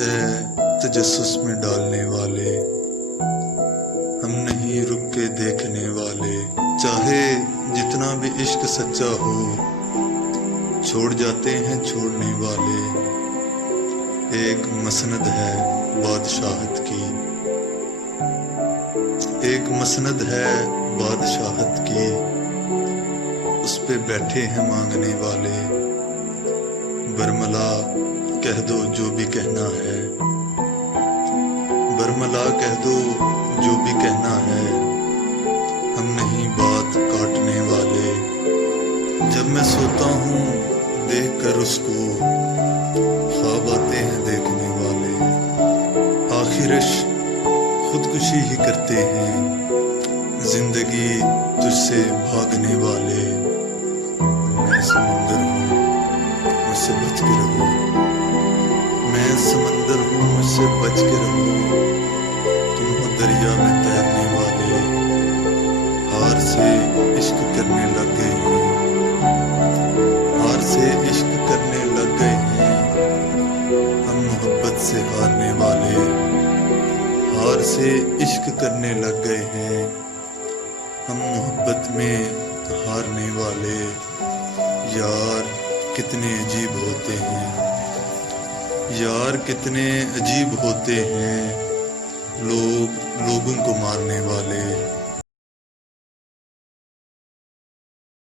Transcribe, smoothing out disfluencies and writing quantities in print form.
اے تجسس میں ڈالنے والے، ہم نہیں رک کے دیکھنے والے، چاہے جتنا بھی عشق سچا ہو چھوڑ جاتے ہیں چھوڑنے والے۔ ایک مسند ہے بادشاہت کی، ایک مسند ہے بادشاہت کی، اس پہ بیٹھے ہیں مانگنے والے۔ برملا کہہ دو جو بھی کہنا ہے، برملا کہہ دو جو بھی کہنا ہے، ہم نہیں بات کاٹنے والے۔ جب میں سوتا ہوں دیکھ کر اس کو، خواب آتے ہیں دیکھنے والے۔ آخرش خودکشی ہی کرتے ہیں، زندگی تجھ سے بھاگنے والے۔ میں سمندر ہوں مجھ سے بچ کے رہو، میں سمندر ہوں مجھ سے بچ کے رہو، تم ہو دریا میں تیرنے والے۔ ہار سے عشق کرنے لگ گئے ہیں، ہار سے عشق کرنے لگ گئے ہیں، ہم محبت سے ہارنے والے۔ ہار سے عشق کرنے لگ گئے ہیں، ہم محبت میں ہارنے والے۔ یار کتنے عجیب ہوتے ہیں، یار کتنے عجیب ہوتے ہیں، لوگ لوگوں کو مارنے والے۔